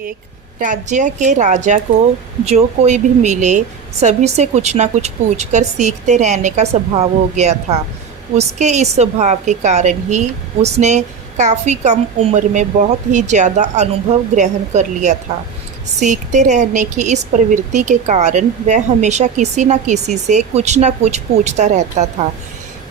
एक राज्य के राजा को जो कोई भी मिले सभी से कुछ ना कुछ पूछकर सीखते रहने का स्वभाव हो गया था। उसके इस स्वभाव के कारण ही उसने काफ़ी कम उम्र में बहुत ही ज़्यादा अनुभव ग्रहण कर लिया था। सीखते रहने की इस प्रवृत्ति के कारण वह हमेशा किसी न किसी से कुछ न कुछ पूछता रहता था।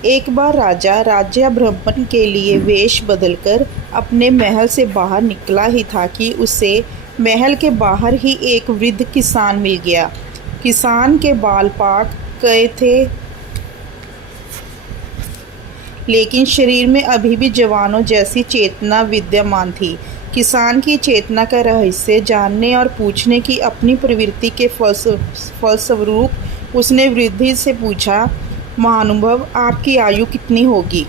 एक बार राजा राज्य भ्रमण के लिए वेश बदलकर अपने महल से बाहर निकला ही था कि उसे महल के बाहर ही एक वृद्ध किसान मिल गया। किसान के बाल पाक गए थे, लेकिन शरीर में अभी भी जवानों जैसी चेतना विद्यमान थी। किसान की चेतना का रहस्य जानने और पूछने की अपनी प्रवृत्ति के फलस्वरूप उसने वृद्ध से पूछा, महानुभाव, आपकी आयु कितनी होगी?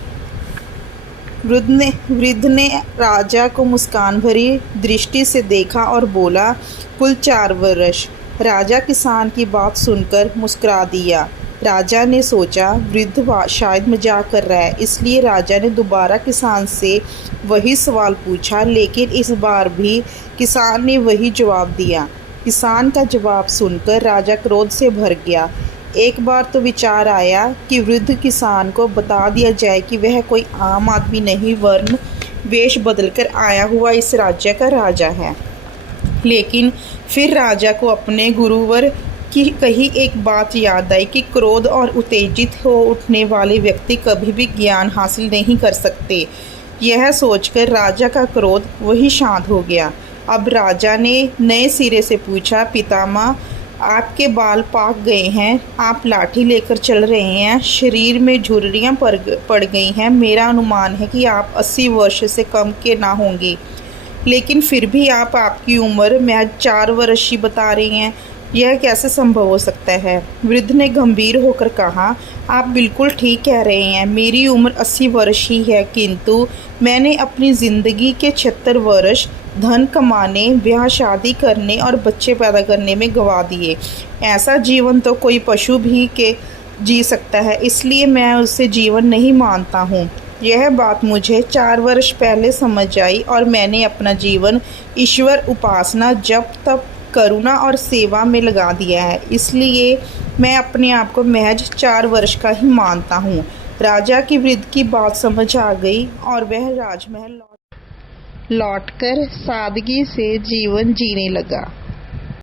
वृद्ध ने राजा को मुस्कान भरी दृष्टि से देखा और बोला, कुल 4 वर्ष। राजा किसान की बात सुनकर मुस्कुरा दिया। राजा ने सोचा वृद्ध शायद मजाक कर रहा है, इसलिए राजा ने दोबारा किसान से वही सवाल पूछा, लेकिन इस बार भी किसान ने वही जवाब दिया। किसान का जवाब सुनकर राजा क्रोध से भर गया। एक बार तो विचार आया कि वृद्ध किसान को बता दिया जाए कि वह कोई आम आदमी नहीं वरन वेश बदलकर आया हुआ इस राज्य का राजा है। लेकिन फिर राजा को अपने गुरुवर की कही एक बात याद आई कि क्रोध और उत्तेजित हो उठने वाले व्यक्ति कभी भी ज्ञान हासिल नहीं कर सकते। यह सोचकर राजा का क्रोध वही शांत हो गया। अब राजा ने नए सिरे से पूछा, पितामह, आपके बाल पाक गए हैं, आप लाठी लेकर चल रहे हैं, शरीर में झुर्रियाँ पड़ गई हैं। मेरा अनुमान है कि आप 80 वर्ष से कम के ना होंगे, लेकिन फिर भी आप आपकी उम्र महज 4 वर्ष ही बता रही हैं। यह कैसे संभव हो सकता है? वृद्ध ने गंभीर होकर कहा, आप बिल्कुल ठीक कह रहे हैं, मेरी उम्र 80 वर्ष ही है, किंतु मैंने अपनी ज़िंदगी के 76 वर्ष धन कमाने, ब्याह शादी करने और बच्चे पैदा करने में गंवा दिए। ऐसा जीवन तो कोई पशु भी के जी सकता है, इसलिए मैं उससे जीवन नहीं मानता हूँ। यह बात मुझे 4 वर्ष पहले समझ आई और मैंने अपना जीवन ईश्वर उपासना, जप तप, करुणा और सेवा में लगा दिया है, इसलिए मैं अपने आप को महज 4 वर्ष का ही मानता हूँ। राजा की वृद्ध की बात समझ आ गई और वह राजमहल लौटकर सादगी से जीवन जीने लगा।